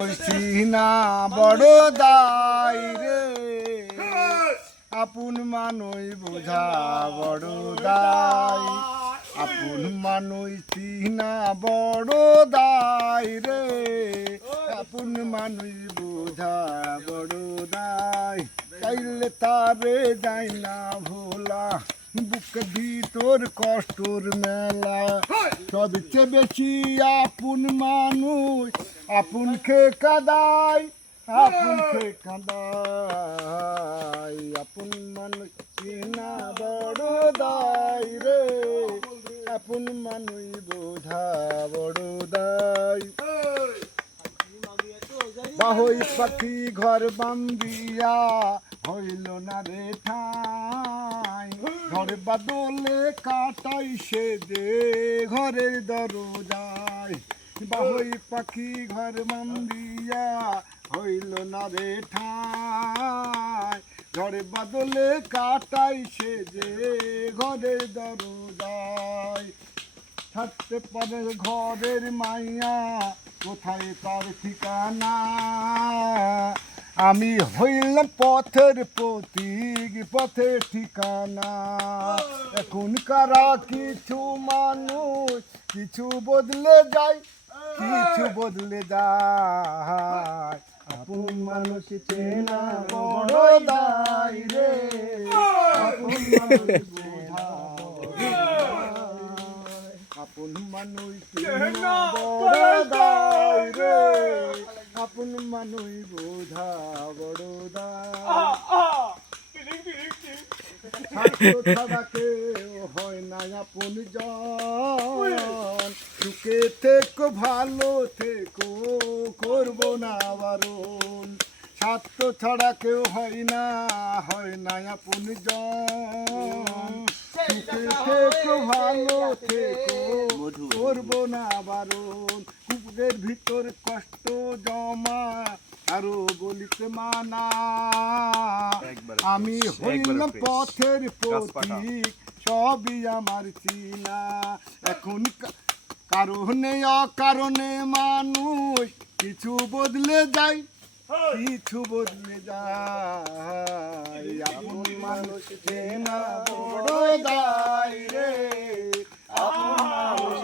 সিনা বড় দাই রে আপন মানুষ বোঝা বড় দাই আপন মানুষ সিনা বড় দাই রে আপন মানুষ বোঝা বড় দাই চাইলে তারে যাই না ভোলা বুক দি তোর কষ্টর মেলা সবচেয়ে বেশি আপন মানুষ আপন খে কাদাই আপন খে কাদাই আপন মানুষ চিনা বড় দাই রে আপন মানুষ বোঝা বড় দাই বাহই পাখি ঘর বান্দিয়া হইল না রে ঠাই ঘর বাদলে কাটাই সে দে ঘরের দরজায় বাহই পাখি ঘর বান্দিয়া হইল না রে ঠাই ঘর বাদলে কাটাই সে যে ঘরের দরজায় থাকতে পারে ঘরের মাইয়া কোথায় তার ঠিকানা আমি হইলাম পথের প্রতীক পথের ঠিকানা এখনকারা কিছু মানুষ কিছু বদলে যায় কিছু বদলে যায় আপন মানুষ চেনা বড় দাই রে আপন মানুষ বোঝা আপন মানুষ চেনা বড় দাই রে আপন মানুষ বোঝা বড় দাকে হয় না আপন জন সুখে থেকো ভালো থেকো করবো না বারণ স্বার্থ ছাড়া কেউ হয় না আপন জন সুখে থেকো ভালো থেকো করবো না বারণ কুকুরের ভিতর কষ্ট জমা আরো বলিতে মানা আমি হইলাম পথের প্রতীক সবই আমার চিনা এখন কারণে অকারণে মানুষ কিছু বদলে যায় কিছু বদলে যায় আপন মানুষ চেনা বড় দাই রে আপন মানুষ